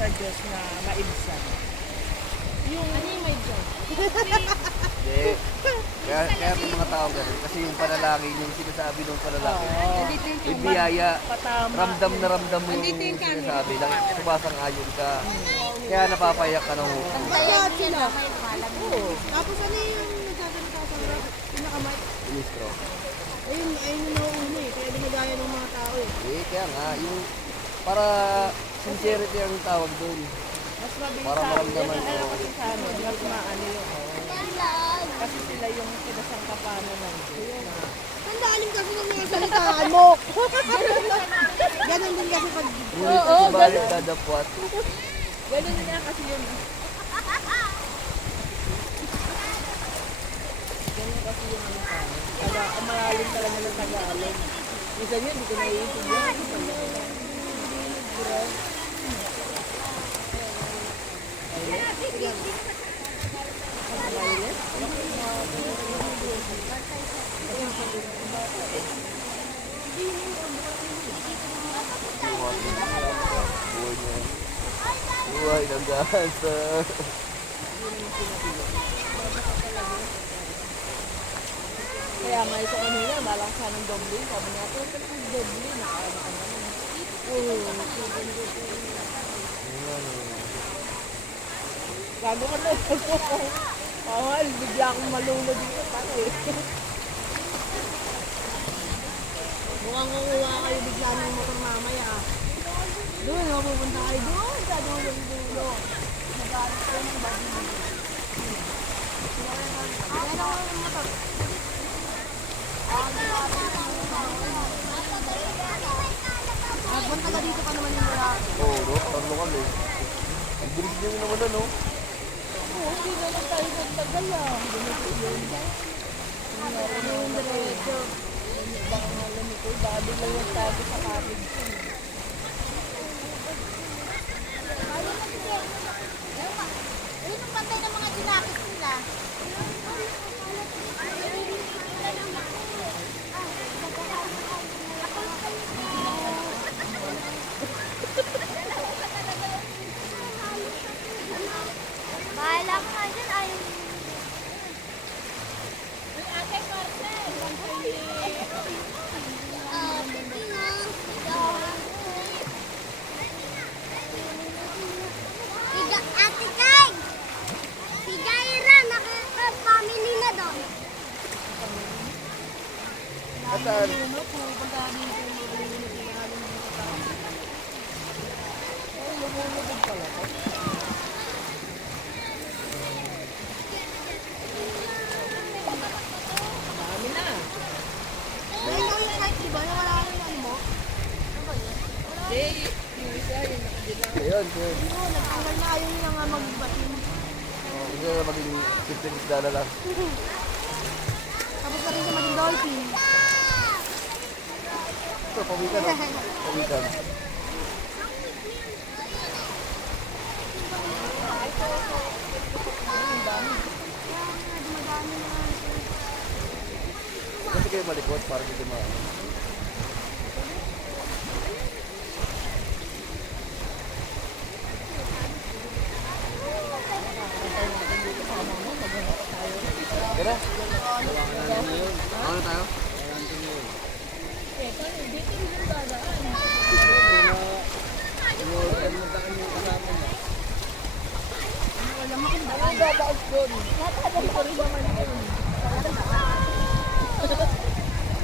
sa Diyos na maibsan. Yung Ano yung may Diyos? Hindi. Kaya may mga tao ganun. Kasi yung panalangin, yung sinasabi ng panalangin, Nandito yung yung biyaya, patama. ramdam na ramdam mo yung Andito yung camera. sinasabi. Lang sumasang-ayon ka. Kaya napapayak ka ng husto. Kaya sila. Tapos ano yung nagsasalita sa harap? Pinakamay. Ministro. Ayun yung nauuna eh. Kaya dinagaya ng mga tao eh. Kaya nga, yung para sincerity ang tawag doon. Mas mabilis Para maramdaman yan, mo. kasi sa amin, mas maano yung kasi sila yung sinasangkapanan ng Diyos na Tandaalim kasi ng mga salitaan mo. Ganon din kasi pag... Ngunit ang balik dadapwat. ganun niya kasi yun. Ganun kasi yung ano sa amin. Kaya ang malalim talaga ng Tagalog. Minsan yun, hindi ko naiintindihan. Buhay ng gasa. Kaya nga ito kanina, balang sa ng doble. Sabi niya, pero kung doble, nakakala ka naman. Gago ka na. Awal, bigla akong malunod dito. Paano eh? Mukhang kukuha kayo bigla ng motor mamaya. Doon, mapupunta kayo doon. Sa dulo ng dulo. Nagalit kayo ng body. Ayan ako ng motor. Punta ka dito pa naman yung wala. Oo, no? Tarlo kami. Ang bilis niyo naman na, no? Oo, hindi naman tayo nagtagal ah. Ganito yun. Ano yung diretso? Baka nga lamig ko, baka biglang nagtago sa carriage ko. Ayun ang pantay ng mga ginakit nila. Bahala ka nga dyan ay. Ate Marcel, Ate Kay! Si Jaira, nakaka-family na doon. Asan? Dami na. Ayun yung site, di ba? Yung wala kang ano mo? Hindi, yung isa, yung nakadilang. Ayun, ayun. Oo, nagtanggal na ayaw nila nga magbatin. Hindi na maging simple isda na lang. Tapos na rin siya maging dolphin. Ito, pawikan, no? Pawikan. Kasi kayo malikot para hindi maano. Tara. Ano tayo? Ang babaog doon. Dito rin naman yun.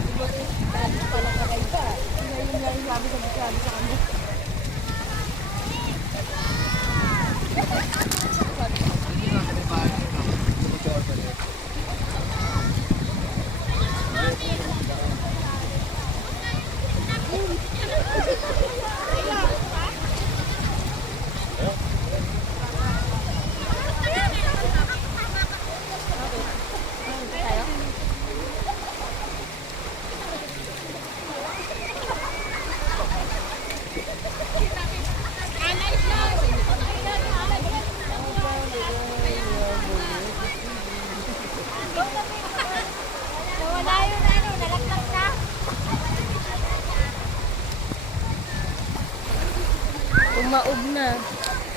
Diba rin, dati pala kakaiba. Ngayon lang yung sabi sa kanya. na.